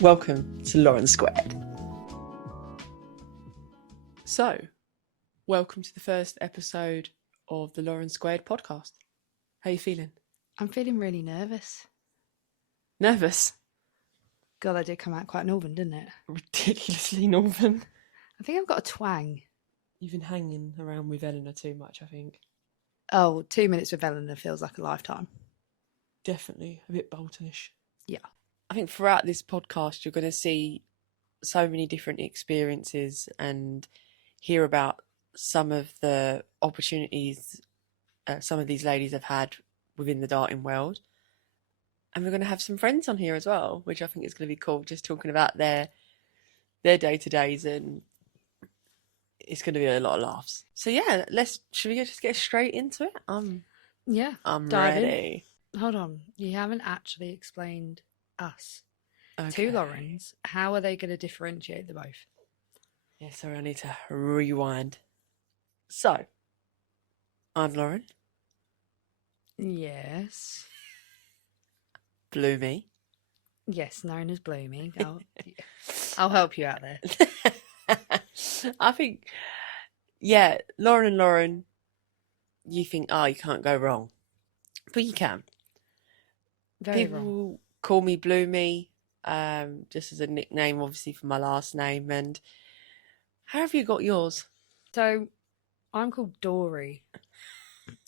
Welcome to Lauren Squared. So, welcome to the first episode of the Lauren Squared podcast. How are you feeling? I'm feeling really nervous. Nervous? God, that did come out quite northern, didn't it? Ridiculously northern. I think I've got a twang. You've been hanging around with Eleanor too much, I think. Oh, 2 minutes with Eleanor feels like a lifetime. Definitely a bit Boltonish. Yeah. I think throughout this podcast, you're going to see so many different experiences and hear about some of the opportunities some of these ladies have had within the darting world. And we're going to have some friends on here as well, which I think is going to be cool, just talking about their day-to-days, and it's going to be a lot of laughs. So yeah, should we just get straight into it? I'm ready. Hold on, you haven't actually explained us. Okay. Two Laurens, how are they going to differentiate the both? Yeah, sorry, I need to rewind. So, I'm Lauren. Yes. Bloomy. Yes, known as Bloomy. I'll help you out there. I think, yeah, Lauren and Lauren, you think, you can't go wrong. But you can. People wrong. Call me Bloomy, just as a nickname, obviously, for my last name. And how have you got yours? So, I'm called Dory.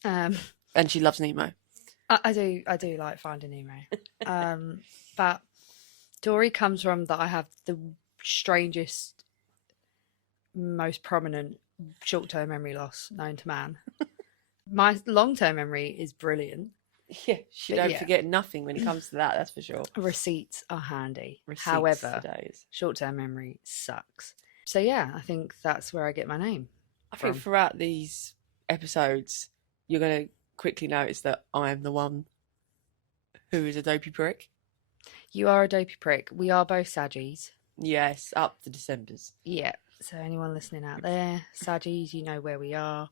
And she loves Nemo. I do like Finding Nemo. But Dory comes from that I have the strangest, most prominent short-term memory loss known to man. My long-term memory is brilliant. Yeah, she don't forget nothing when it comes to that, that's for sure. Receipts are handy. However, short-term memory sucks. So yeah, I think that's where I get my name. I think throughout these episodes, you're going to quickly notice that I am the one who is a dopey prick. You are a dopey prick. We are both Saggies. Yes, up to December's. Yeah, so anyone listening out there, Saggies, you know where we are.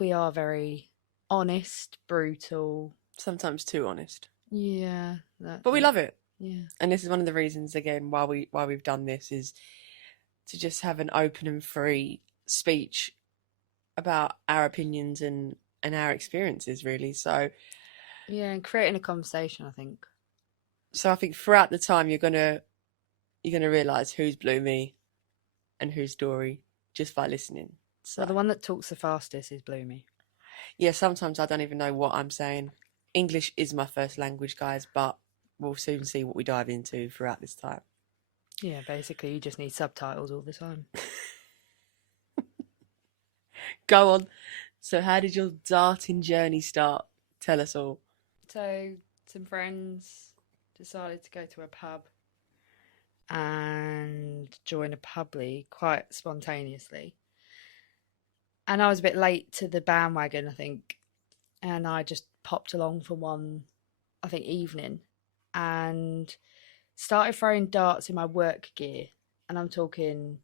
We are very honest, brutal. Sometimes too honest. Yeah. But we love it. Yeah. And this is one of the reasons, again, why we've done this, is to just have an open and free speech about our opinions and our experiences, really. So yeah, and creating a conversation, I think. So I think throughout the time you're gonna realise who's Bloomy and who's Dory just by listening. So well, the one that talks the fastest is Bloomy. Yeah, sometimes I don't even know what I'm saying. English is my first language, guys, but we'll soon see what we dive into throughout this time. Yeah, basically you just need subtitles all the time. Go on. So how did your darting journey start? Tell us all. So some friends decided to go to a pub and join a pub league quite spontaneously. And I was a bit late to the bandwagon, I think. And I just popped along for one, I think, evening and started throwing darts in my work gear. And I'm talking,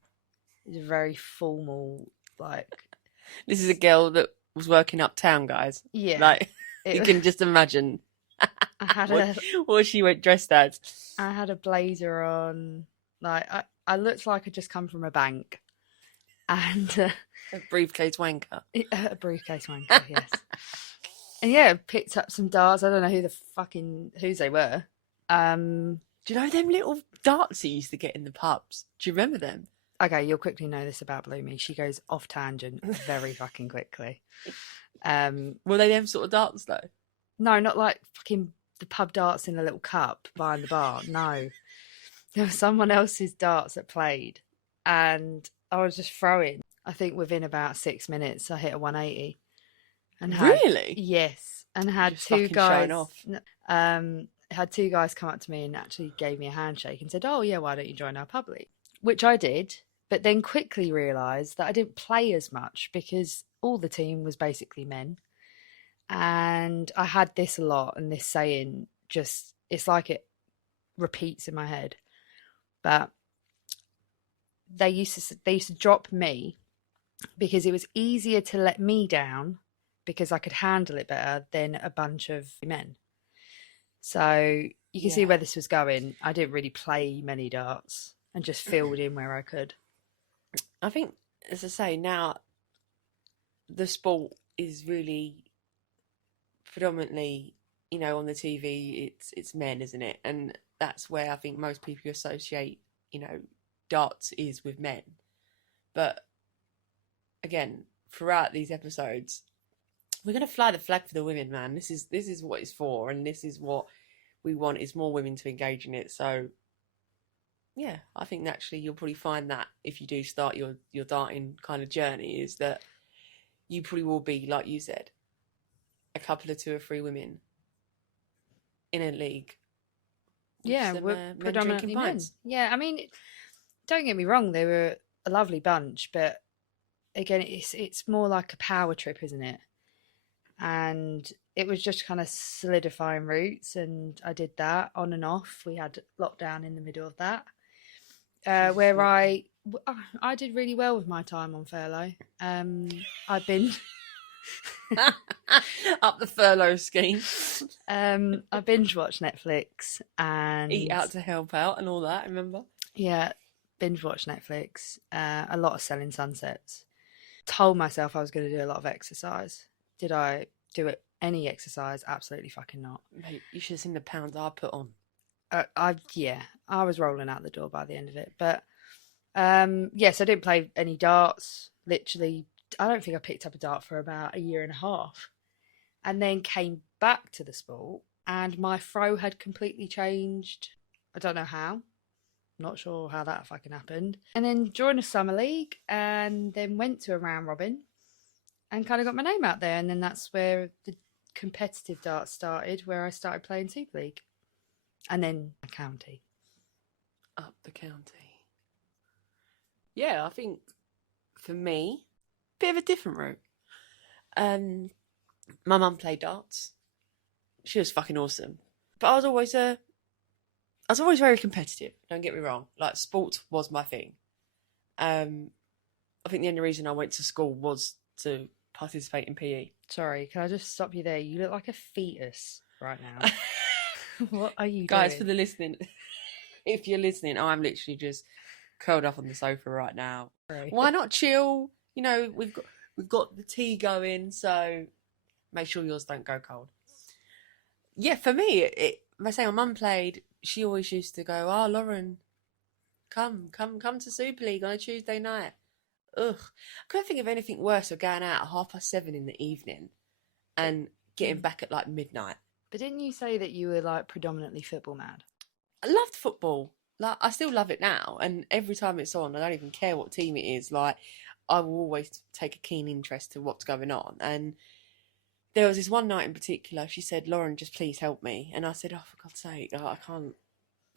it's a very formal, like... This is a girl that was working uptown, guys. Yeah. Like, you can just imagine what she went dressed as. I had a blazer on. Like, I looked like I'd just come from a bank. And... a briefcase wanker. A briefcase wanker, yes. And yeah, picked up some darts. I don't know whose they were. Do you know them little darts you used to get in the pubs? Do you remember them? Okay, you'll quickly know this about Bloomy. She goes off tangent very fucking quickly. Were they them sort of darts though? No, not like fucking the pub darts in a little cup behind the bar. No. There was someone else's darts that played. And I was just throwing. I think within about 6 minutes, I hit a 180. And really? Yes. And had two guys. Had two guys come up to me and actually gave me a handshake and said, "Oh yeah, why don't you join our pub league?" Which I did, but then quickly realised that I didn't play as much because all the team was basically men. And I had this a lot, and this saying just, it's like it repeats in my head. But they used to drop me because it was easier to let me down because I could handle it better than a bunch of men. So you can see where this was going. I didn't really play many darts and just filled in where I could. I think, as I say, now the sport is really predominantly, on the TV, it's men, isn't it? And that's where I think most people associate, darts is with men. But again, throughout these episodes, we're going to fly the flag for the women, man. This is what it's for, and this is what we want, is more women to engage in it. So yeah, I think naturally you'll probably find that if you do start your darting kind of journey, is that you probably will be, like you said, a couple of 2 or 3 women in a league. Yeah, we're predominantly men. Yeah, I mean, don't get me wrong, they were a lovely bunch, but again, it's more like a power trip, isn't it? And it was just kind of solidifying roots, and I did that on and off. We had lockdown in the middle of that, where I did really well with my time on furlough. I've been up the furlough scheme. I binge watched Netflix and eat out to help out and all that. Remember? Yeah, binge watched Netflix. A lot of Selling Sunsets. Told myself I was going to do a lot of exercise. Did I do it? Any exercise? Absolutely fucking not. Mate, you should have seen the pounds I put on. I was rolling out the door by the end of it. But yes, I didn't play any darts. Literally, I don't think I picked up a dart for about a year and a half, and then came back to the sport, and my throw had completely changed. I don't know how. Not sure how that fucking happened. And then joined a summer league, and then went to a round robin, and kind of got my name out there. And then that's where the competitive darts started, where I started playing Super League, and then county. Up the county. Yeah, I think for me, bit of a different route. My mum played darts. She was fucking awesome, but I was always very competitive. Don't get me wrong. Like, sports was my thing. I think the only reason I went to school was to participate in PE. Sorry, can I just stop you there? You look like a fetus right now. What are you Guys, doing? for the listening, if you're listening, I'm literally just curled up on the sofa right now. Sorry. Why not chill? We've got the tea going, so make sure yours don't go cold. Yeah, for me, I say my mum played. She always used to go, "Oh, Lauren, come to Super League on a Tuesday night." Ugh, I couldn't think of anything worse than going out at 7:30 in the evening and getting back at like midnight. But didn't you say that you were like predominantly football mad? I loved football. Like, I still love it now, and every time it's on, I don't even care what team it is. Like, I will always take a keen interest to what's going on. And there was this one night in particular, she said, "Lauren, just please help me." And I said, "Oh, for God's sake, I can't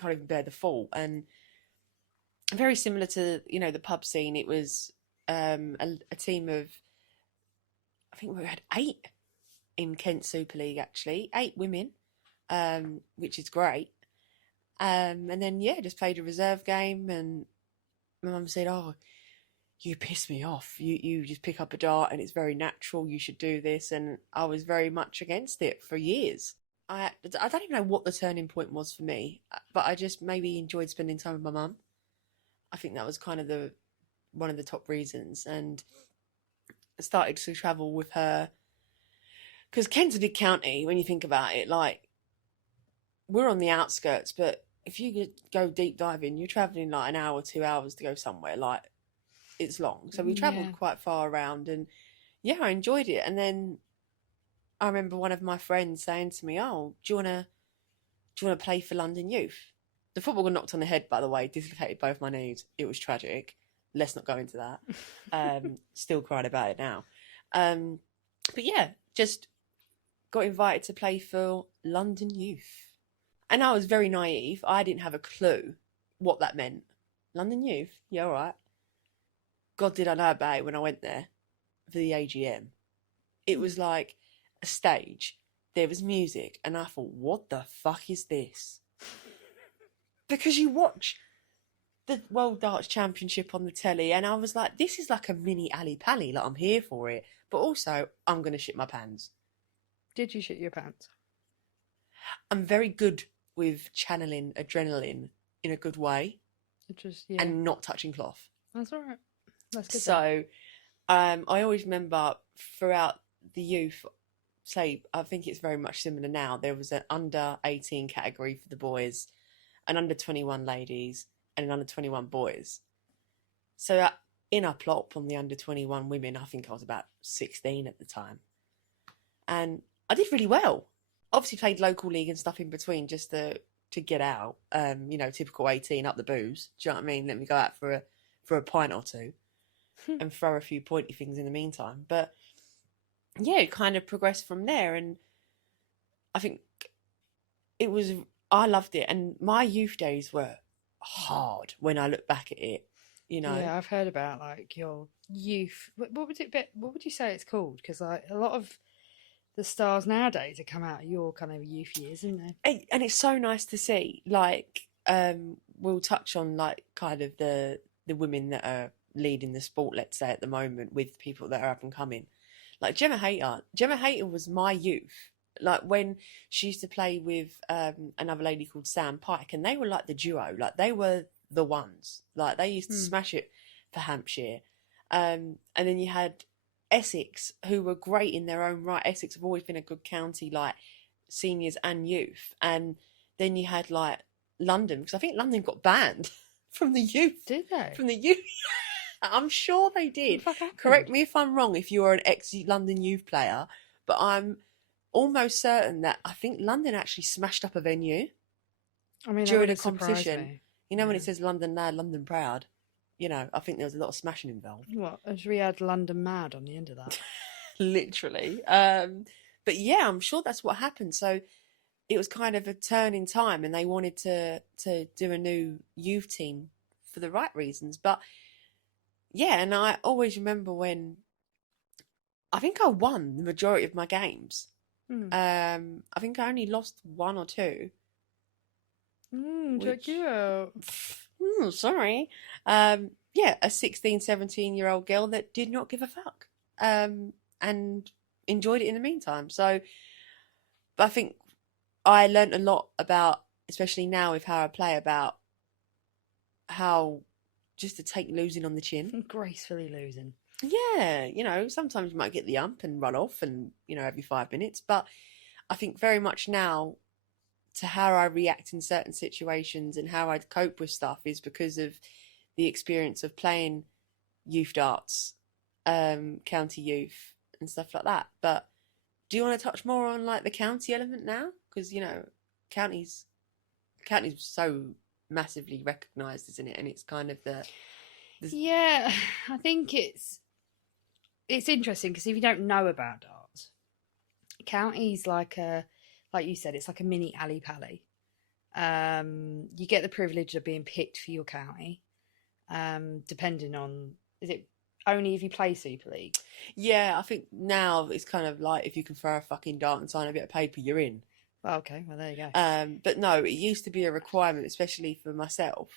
even bear the thought." And very similar to, the pub scene, it was a team of, I think we had 8 in Kent Super League, actually. 8 women, which is great. And then, just played a reserve game, and my mum said, "Oh, you piss me off. You just pick up a dart and it's very natural. You should do this." And I was very much against it for years. I don't even know what the turning point was for me, but I just maybe enjoyed spending time with my mum. I think that was kind of one of the top reasons. And I started to travel with her, because Kent's a big county when you think about it. Like, we're on the outskirts, but if you go deep diving, you're travelling like an hour, 2 hours to go somewhere. Like, it's long. So we travelled quite far around, and I enjoyed it. And then I remember one of my friends saying to me, "Oh, do you wanna play for London Youth?" The football got knocked on the head, by the way, dislocated both my knees. It was tragic. Let's not go into that. Still crying about it now. But just got invited to play for London Youth. And I was very naive. I didn't have a clue what that meant. London Youth? Yeah, all right. God, did I know about it when I went there for the AGM. It was like a stage. There was music, and I thought, what the fuck is this? Because you watch the World Darts Championship on the telly, and I was like, this is like a mini Ali Pally. Like, I'm here for it, but also I'm going to shit my pants. Did you shit your pants? I'm very good with channeling adrenaline in a good way, and not touching cloth. That's all right. That's good. So, I always remember throughout the youth, say, I think it's very much similar now. There was an under 18 category for the boys, an under 21 ladies, and an under 21 boys. So in our plot on the under 21 women, I think I was about 16 at the time, and I did really well. Obviously played local league and stuff in between just to get out. Typical 18, up the booze. Do you know what I mean? Let me go out for a pint or two and throw a few pointy things in the meantime. But yeah, it kind of progressed from there, and I think I loved it, and my youth days were hard when I look back at it. Yeah, I've heard about like your youth. What would you say it's called? Because like a lot of the stars nowadays have come out of your kind of youth years, isn't they? And it's so nice to see. Like, we'll touch on like kind of the women that are leading the sport, let's say, at the moment, with people that are up and coming. Like Gemma Hayter was my youth. Like when she used to play with another lady called Sam Pike, and they were like the duo. Like they were the ones. Like they used to smash it for Hampshire. And then you had Essex, who were great in their own right. Essex have always been a good county, like seniors and youth. And then you had like London, because I think London got banned from the youth. Did they? From the youth. I'm sure they did. Correct me if I'm wrong, if you're an ex-London youth player, but I'm almost certain that I think London actually smashed up a venue during a competition. When it says London Loud, London Proud, I think there was a lot of smashing involved. What? As we had London Mad on the end of that. Literally. But yeah, I'm sure that's what happened. So it was kind of a turn in time, and they wanted to do a new youth team for the right reasons. But yeah, and I always remember when I think I won the majority of my games. I think I only lost one or two. Check you out. Sorry. Yeah, a 16, 17-year-old girl that did not give a fuck and enjoyed it in the meantime. So, but I think I learned a lot about, especially now with how I play, about how just to take losing on the chin. Gracefully losing. Yeah, sometimes you might get the ump and run off and, every 5 minutes. But I think very much now to how I react in certain situations and how I cope with stuff is because of the experience of playing youth darts, county youth and stuff like that. But do you want to touch more on like the county element now? Because, county's so massively recognised, isn't it? And it's kind of the... Yeah, I think it's interesting because if you don't know about darts, county's like you said, it's like a mini alley pally. You get the privilege of being picked for your county, depending on, is it only if you play Super League? Yeah, I think now it's kind of like if you can throw a fucking dart and sign a bit of paper, you're in. Well, okay, well there you go. But no, it used to be a requirement, especially for myself.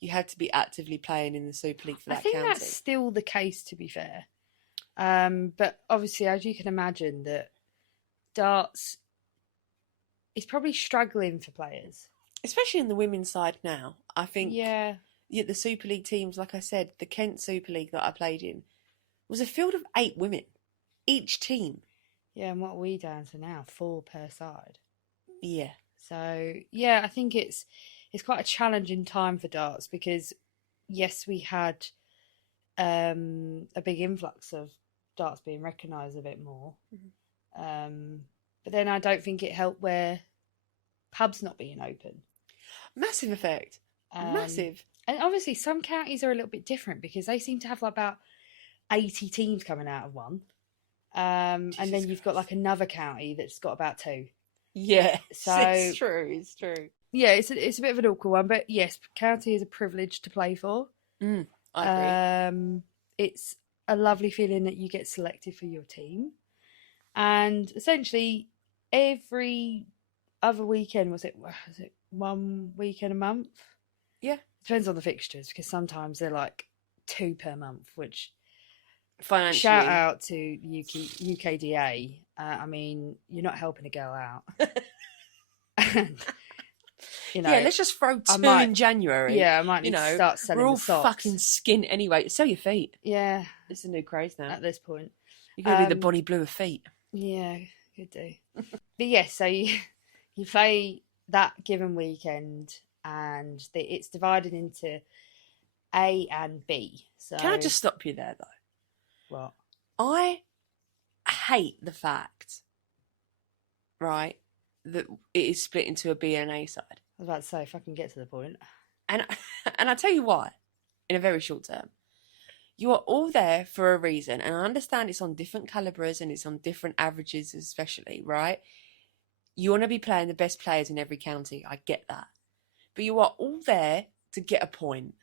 You had to be actively playing in the Super League for that county. I think that's still the case, to be fair. But obviously, as you can imagine, that darts is probably struggling for players. Especially in the women's side now. I think the Super League teams, like I said, the Kent Super League that I played in, was a field of 8 women, each team. Yeah, and what are we down to now? 4 per side. Yeah. So, yeah, I think it's quite a challenging time for darts because, yes, we had a big influx of darts being recognised a bit more. But then I don't think it helped where pubs not being open. Massive effect. Massive. And obviously some counties are a little bit different because they seem to have like about 80 teams coming out of one. And then you've got like another county that's got about 2. Yeah, so it's true. Yeah, it's a bit of an awkward one, but yes, county is a privilege to play for. I agree. It's a lovely feeling that you get selected for your team, and essentially every other weekend was it 1 weekend a month? Yeah, depends on the fixtures because sometimes they're like 2 per month, which financially, shout out to UKDA. I mean, you're not helping a girl out. And, yeah, let's just throw two in January. Yeah, I might need to start selling we're all the socks. fucking skint anyway. Sell your feet. Yeah. It's a new craze now. At this point. You're going to be the Bonnie Blue of feet. Yeah, could do. But yes, so you play that given weekend, and it's divided into A and B. So can I just stop you there, though? What? I hate the fact, right, that it is split into a B and A side. I was about to say, if I can get to the point. And I'll tell you why, in a very short term. You are all there for a reason, and I understand it's on different calibres and it's on different averages especially, right? You want to be playing the best players in every county, I get that. But you are all there to get a point.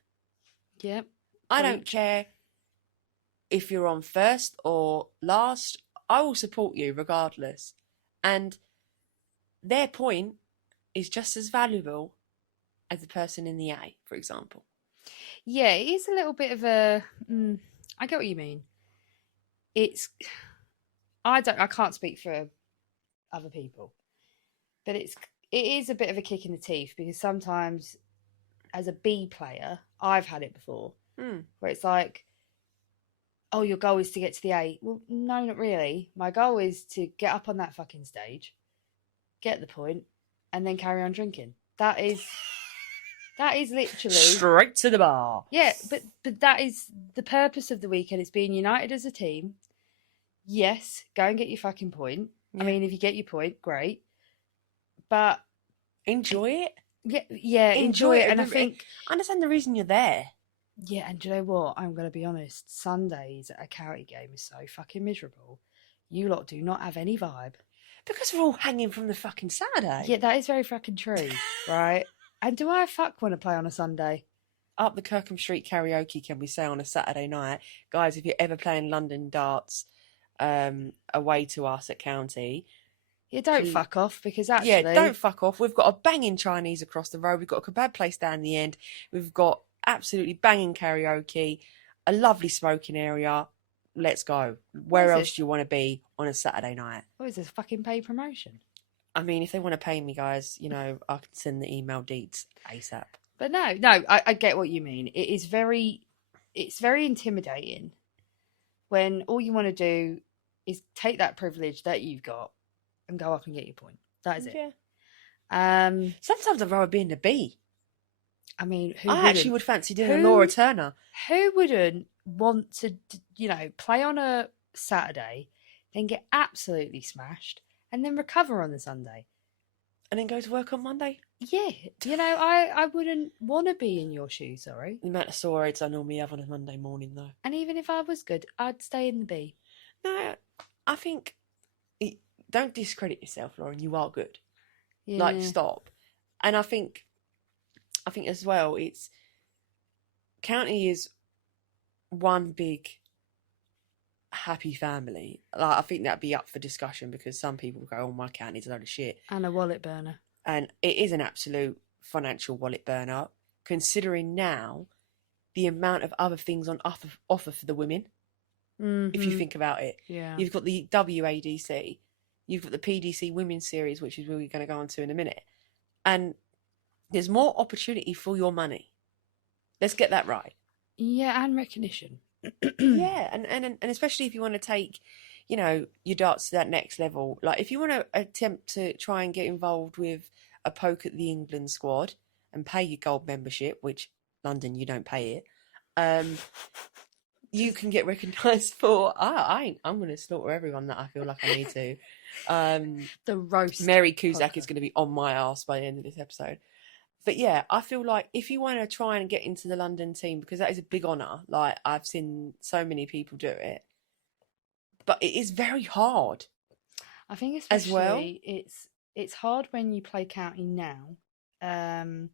Yep. I don't care if you're on first or last, I will support you regardless. And their point is just as valuable as the person in the A, for example. Yeah, it is a little bit of a. I get what you mean. I can't speak for other people, but it is a bit of a kick in the teeth, because sometimes, as a B player, I've had it before, where it's like, oh, your goal is to get to the A. Well, no, not really. My goal is to get up on that fucking stage, get the point, and then carry on drinking. That is literally straight to the bar. Yeah, but that is the purpose of the weekend. It's being united as a team. Yes, go and get your fucking point. Yeah. I mean, if you get your point, great. But enjoy it. Yeah, enjoy it. And I think understand the reason you're there. Yeah, and do you know what? I'm going to be honest. Sundays at a county game is so fucking miserable. You lot do not have any vibe. Because we're all hanging from the fucking Saturday. Yeah, that is very fucking true, right? And do I want to play on a Sunday? Up the Kirkham Street karaoke, can we say, on a Saturday night? Guys, if you're ever playing London darts away to us at county... Yeah, don't fuck off, because actually... Yeah, don't fuck off. We've got a banging Chinese across the road. We've got a kebab place down the end. We've got absolutely banging karaoke, a lovely smoking area. Let's go. Where else do you want to be on a Saturday night? What is this, fucking paid promotion? I mean, if they want to pay me, guys, I can send the email deets ASAP. But no, I get what you mean. It's very intimidating when all you want to do is take that privilege that you've got and go up and get your point. That is it. Yeah. Sometimes I'd rather be in the B. I mean, I actually would fancy doing a Laura Turner. Who wouldn't want to, play on a Saturday, then get absolutely smashed, and then recover on the Sunday, and then go to work on Monday? Yeah, I wouldn't want to be in your shoes. Sorry, the amount of sore heads I normally have on a Monday morning, though. And even if I was good, I'd stay in the B. No, I think don't discredit yourself, Lauren. You are good. Yeah. Stop. And I think as well, it's county is one big happy family. I think that'd be up for discussion, because some people go, "Oh, my county's a load of shit," and a wallet burner. And it is an absolute financial wallet burner, considering now the amount of other things on offer for the women. Mm-hmm. If you think about it, yeah, you've got the WADC, you've got the PDC Women Series, which is what we're going to go on to in a minute, and there's more opportunity for your money. Let's get that right. Yeah, and recognition. Yeah, and especially if you want to take, your darts to that next level. Like, if you want to attempt to try and get involved with a poke at the England squad and pay your gold membership, which London, you don't pay it, you can get recognised for. I'm going to slaughter everyone that I feel like I need to. The roast. Mary Cusack is going to be on my ass by the end of this episode. But yeah, I feel like if you want to try and get into the London team, because that is a big honour, like I've seen so many people do it, but it is very hard. I think especially it's hard when you play county now, and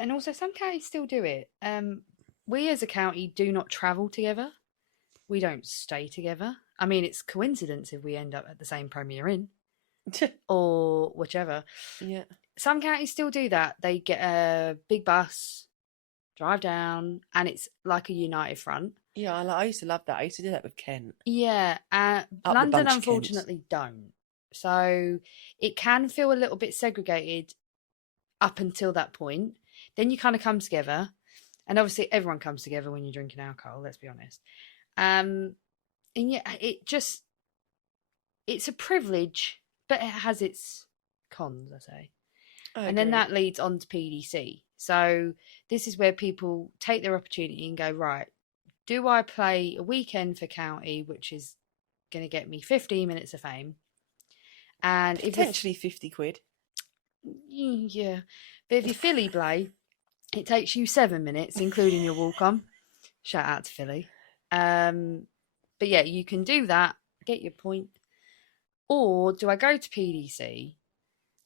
also some counties still do it. We as a county do not travel together. We don't stay together. I mean, it's coincidence if we end up at the same Premier Inn or whichever. Yeah. Some counties still do that. They get a big bus, drive down, and it's like a united front. Yeah, I used to love that. I used to do that with Kent. Yeah, London unfortunately don't. So it can feel a little bit segregated up until that point. Then you kind of come together. And obviously everyone comes together when you're drinking alcohol, let's be honest. And yeah, it's a privilege, but it has its cons, I say. And then that leads on to PDC. So this is where people take their opportunity and go, right, do I play a weekend for county, which is going to get me 15 minutes of fame? And potentially 50 quid. Yeah. But if you Philly play, it takes you 7 minutes, including your walk-on. Shout out to Philly. But yeah, you can do that, get your point. Or do I go to PDC?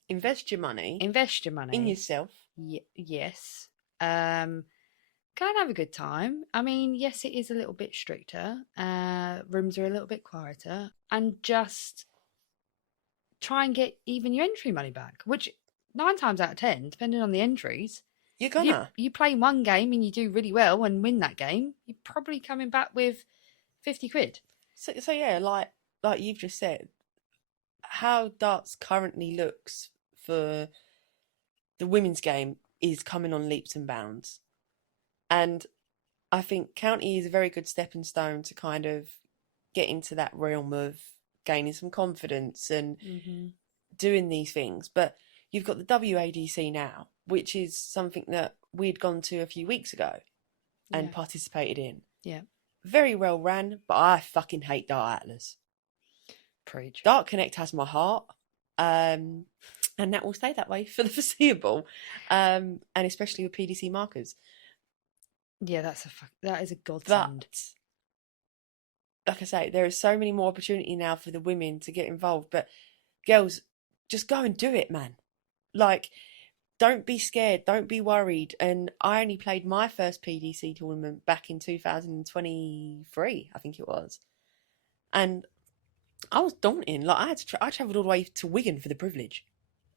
Invest your money. In yourself. Yes. Go and have a good time. I mean, yes, it is a little bit stricter. Rooms are a little bit quieter. And just try and get even your entry money back, which 9 times out of 10, depending on the entries, you're gonna. You play one game and you do really well and win that game, you're probably coming back with 50 quid. So yeah, like you've just said, how darts currently looks for the women's game is coming on leaps and bounds. And I think county is a very good stepping stone to kind of get into that realm of gaining some confidence and doing these things. But you've got the WADC now, which is something that we'd gone to a few weeks ago and participated in. Yeah. Very well ran, but I fucking hate Dart Atlas. Preach. Dart Connect has my heart. And that will stay that way for the foreseeable. And especially with PDC markers. Yeah, that is a godsend. But like I say, there is so many more opportunity now for the women to get involved. But girls, just go and do it, man. Like, don't be scared. Don't be worried. And I only played my first PDC tournament back in 2023, I think it was. And I was daunting. Like, I travelled all the way to Wigan for the privilege.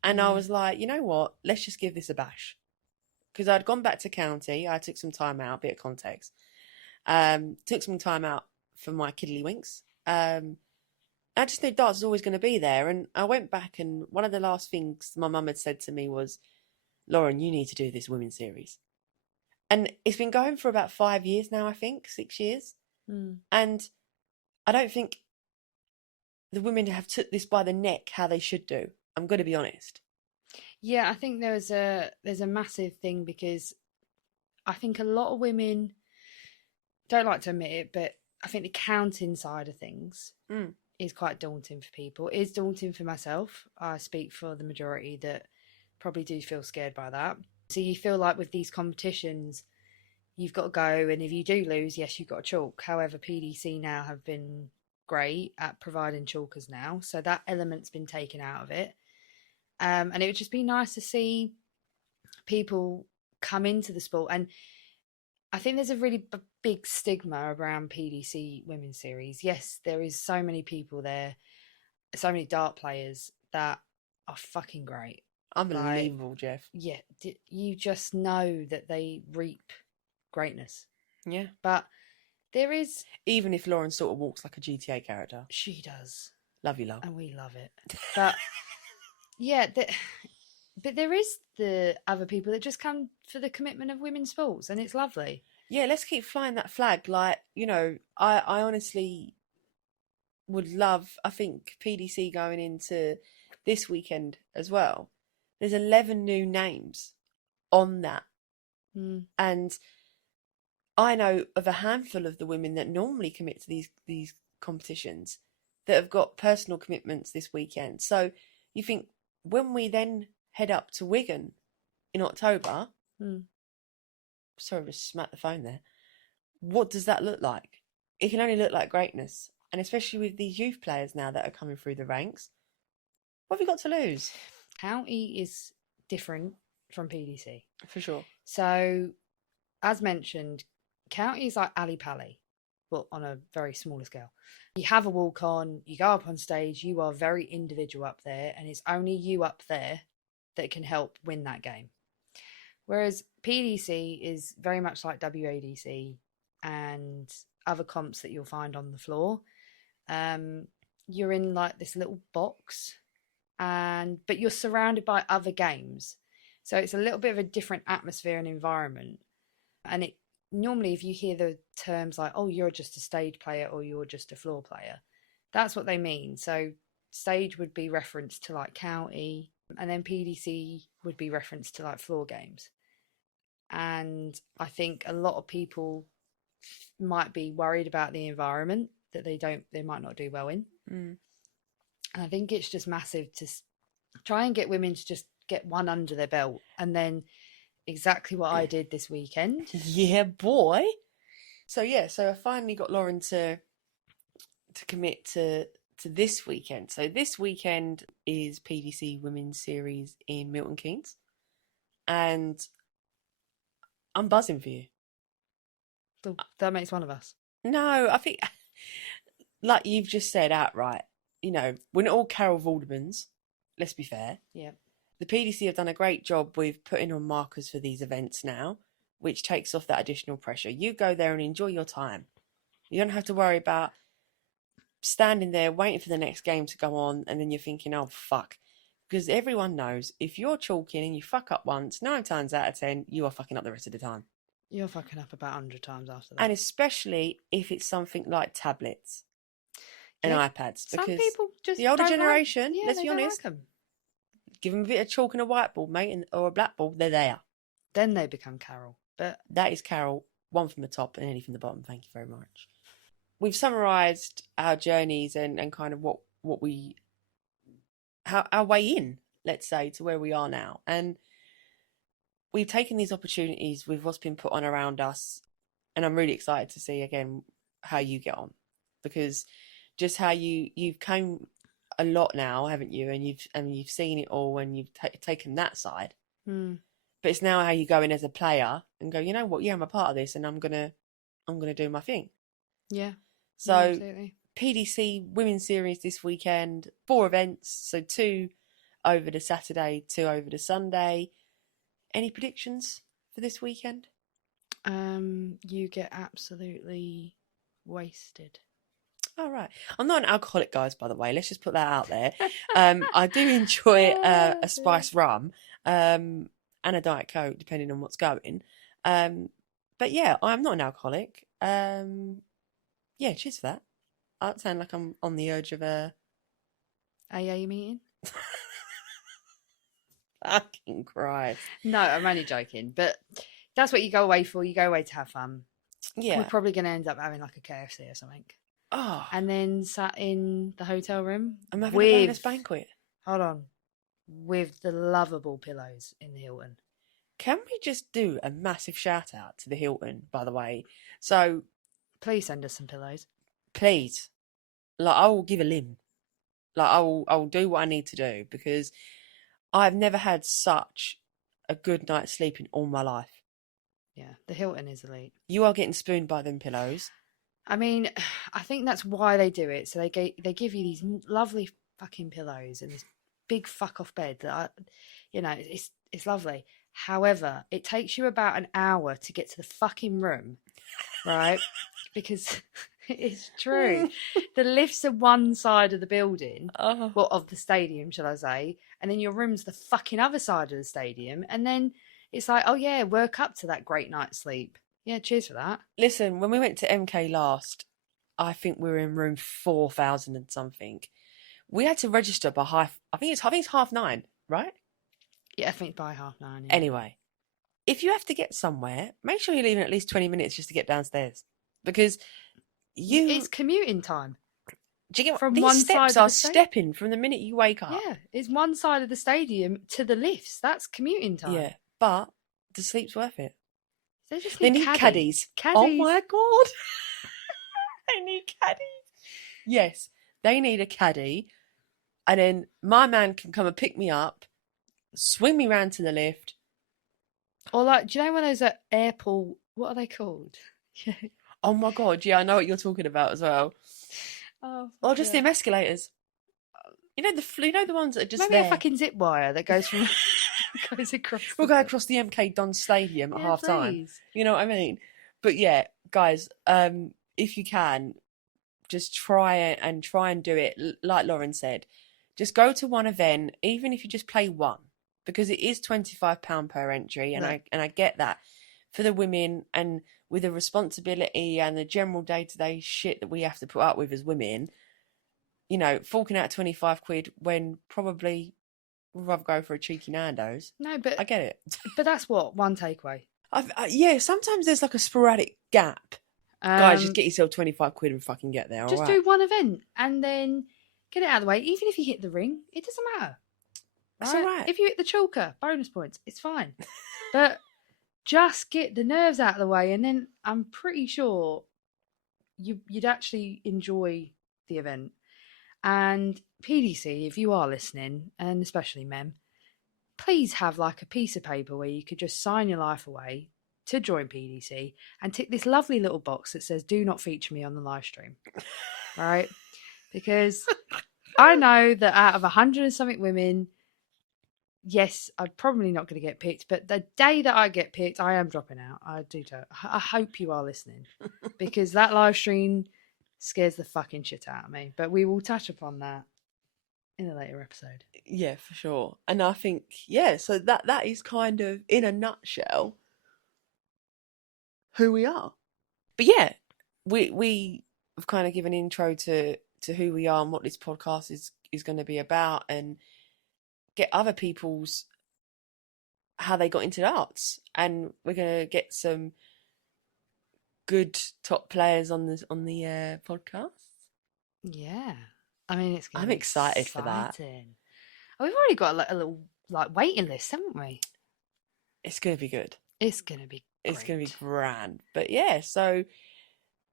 And I was like, you know what? Let's just give this a bash. Because I'd gone back to county. I took some time out, a bit of context. Took some time out for my kiddlywinks. I just knew darts was always going to be there. And I went back, and one of the last things my mum had said to me was, Lauren, you need to do this Women's Series. And it's been going for about 5 years now, I think, 6 years. And I don't think the women have took this by the neck how they should do. I'm going to be honest. Yeah, I think there's a massive thing, because I think a lot of women don't like to admit it, but I think the counting side of things is quite daunting for people. It is daunting for myself. I speak for the majority that probably do feel scared by that. So you feel like with these competitions, you've got to go, and if you do lose, yes, you've got to chalk. However, PDC now have been great at providing chalkers now, so that element's been taken out of it. And it would just be nice to see people come into the sport. And I think there's a really big stigma around PDC Women's Series. Yes, there is so many people there, so many dart players that are fucking great. Unbelievable, Jeff. Yeah, you just know that they reap greatness. Yeah. But there is... Even if Lauren sort of walks like a GTA character. She does. Love you, love. And we love it. But... yeah, but there is the other people that just come for the commitment of women's sports, and it's lovely. Yeah, let's keep flying that flag. Like, you know, I honestly would love, I think, PDC going into this weekend as well. There's 11 new names on that. And I know of a handful of the women that normally commit to these competitions that have got personal commitments this weekend. So you think, when we then head up to Wigan in October, sorry, I just smacked the phone there. What does that look like? It can only look like greatness. And especially with these youth players now that are coming through the ranks, what have you got to lose? County is different from PDC. For sure. So, as mentioned, county is like Ali Pally, but on a very smaller scale. You have a walk on, you go up on stage, you are very individual up there, and it's only you up there that can help win that game. Whereas PDC is very much like WADC and other comps that you'll find on the floor. you're in like this little box, but you're surrounded by other games. So it's a little bit of a different atmosphere and environment. And it normally, if you hear the terms like, oh, you're just a stage player or you're just a floor player, that's what they mean. So stage would be referenced to like county, and then PDC would be referenced to like floor games. And I think a lot of people might be worried about the environment that they might not do well in. And I think it's just massive to try and get women to just get one under their belt, and then exactly what I did this weekend. Yeah, boy. So I finally got Lauren to commit to this weekend. So this weekend is PDC Women Series in Milton Keynes, and I'm buzzing for you. That makes one of us. No, I think, like you've just said outright, we're not all Carol Valdemans. Let's be fair. Yeah. The PDC have done a great job with putting on markers for these events now, which takes off that additional pressure. You go there and enjoy your time. You don't have to worry about standing there waiting for the next game to go on, and then you're thinking, oh, fuck. Because everyone knows if you're chalking and you fuck up once, 9 times out of 10, you are fucking up the rest of the time. You're fucking up about 100 times after that. And especially if it's something like tablets and iPads. Because some people just the older generation, like, let's be honest, give them a bit of chalk and a whiteboard, mate, or a blackboard, they're there. Then they become Carol. But that is Carol, one from the top and any from the bottom. Thank you very much. We've summarised our journeys and kind of our way in, let's say, to where we are now. And we've taken these opportunities with what's been put on around us. And I'm really excited to see, again, how you get on. Because just how you've come a lot now, haven't you? And you've seen it all, and you've taken that side. But it's now how you go in as a player and go, you know what? Yeah, I'm a part of this, and I'm gonna do my thing. Yeah. So absolutely. PDC Women's Series this weekend, 4 events, so 2 over the Saturday, 2 over the Sunday. Any predictions for this weekend? You get absolutely wasted. All right. I'm not an alcoholic, guys, by the way. Let's just put that out there. I do enjoy a spice rum and a Diet Coke, depending on what's going. But yeah, I'm not an alcoholic. Yeah, cheers for that. I don't sound like I'm on the urge of a AA meeting. Fucking Christ. No, I'm only joking. But that's what you go away for. You go away to have fun. Yeah. We're probably going to end up having like a KFC or something. Oh. And then sat in the hotel room. I'm having a bonus banquet. Hold on. With the lovable pillows in the Hilton. Can we just do a massive shout out to the Hilton, by the way? So please send us some pillows. Please. Like, I will give a limb. Like, I will do what I need to do, because I've never had such a good night's sleep in all my life. Yeah, the Hilton is elite. You are getting spooned by them pillows. I mean, I think that's why they do it. So they give you these lovely fucking pillows and this big fuck off bed that it's lovely. However, it takes you about an hour to get to the fucking room, right? Because it's true. The lifts are one side of the building, well, of the stadium, shall I say, and then your room's the fucking other side of the stadium, and then it's like, oh yeah, work up to that great night's sleep. Yeah, cheers for that. Listen, when we went to MK last, I think we were in room 4,000 and something. We had to register by I think it's 9:30, right? Yeah, I think by 9:30. Yeah. Anyway, if you have to get somewhere, make sure you're leaving at least 20 minutes just to get downstairs, because it's commuting time. Do you get from these one steps side are of the stepping from the minute you wake up? Yeah, it's one side of the stadium to the lifts. That's commuting time. Yeah, but the sleep's worth it. They need caddies. Oh my God. They need caddies. Yes, they need a caddy. And then my man can come and pick me up, swing me round to the lift. Or like, do you know when those at airport, what are they called? Oh my God, yeah, I know what you're talking about as well. Or just them escalators. You know the ones that are just maybe there. A fucking zip wire that goes from goes across. We'll go across the MK Dons Stadium at half time. You know what I mean? But yeah, guys, if you can, just try it and do it. Like Lauren said, just go to one event, even if you just play one, because it is £25 per entry. And I get that for the women, and with the responsibility and the general day-to-day shit that we have to put up with as women, you know, forking out 25 quid when probably we'd rather go for a cheeky Nando's. No, but I get it. But that's what one takeaway. Yeah, sometimes there's like a sporadic gap. Guys, just get yourself 25 quid and fucking get there. Just do one event and then get it out of the way. Even if you hit the ring, it doesn't matter. It's all right. If you hit the chalker, bonus points, it's fine. But just get the nerves out of the way, and then I'm pretty sure you'd actually enjoy the event. And PDC, if you are listening, and especially men, please have like a piece of paper where you could just sign your life away to join PDC and tick this lovely little box that says do not feature me on the live stream. Right? Because I know that out of 100 and something women, yes, I'm probably not going to get picked, but the day that I get picked, I am dropping out. I hope you are listening, because that live stream scares the fucking shit out of me. But we will touch upon that in a later episode. Yeah, for sure. And I think, yeah, so that is kind of, in a nutshell, who we are. But yeah, we have kind of given an intro to who we are and what this podcast is going to be about, and get other people's how they got into the arts. And we're going to get some good top players on the podcast. Yeah. I mean, I'm excited for that. Oh, we've already got a little like waiting list, haven't we? It's going to be good. It's going to be great. It's going to be grand. But yeah, so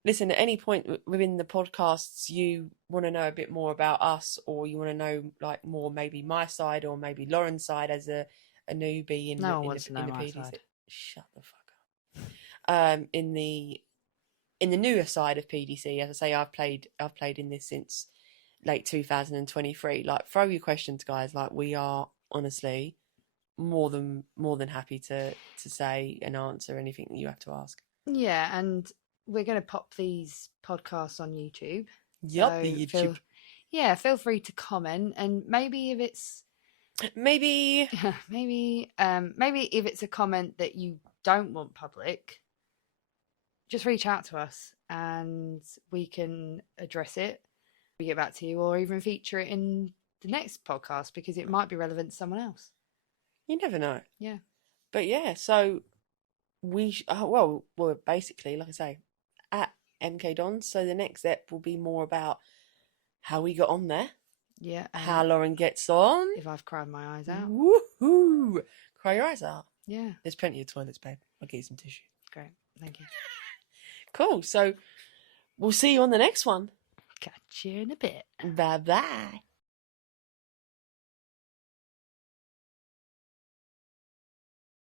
listen, at any point within the podcasts you want to know a bit more about us, or you want to know like more maybe my side or maybe Lauren's side as a newbie in the PDC. Side. Shut the fuck up. In the newer side of PDC, as I say, I've played in this since late 2023. Like, throw your questions, guys. Like, we are honestly more than happy to say and answer anything that you have to ask. Yeah, and we're going to pop these podcasts on YouTube. Yep, so the YouTube. Feel free to comment, and maybe if it's maybe if it's a comment that you don't want public, just reach out to us and we can address it. We get back to you, or even feature it in the next podcast, because it might be relevant to someone else. You never know. Yeah. But yeah, so we're basically, like I say, at MK Dons. So the next step will be more about how we got on there. Yeah. How Lauren gets on. If I've cried my eyes out. Woohoo! Cry your eyes out. Yeah. There's plenty of toilets, babe. I'll get you some tissue. Great. Thank you. Cool. So we'll see you on the next one. Catch you in a bit. Bye-bye.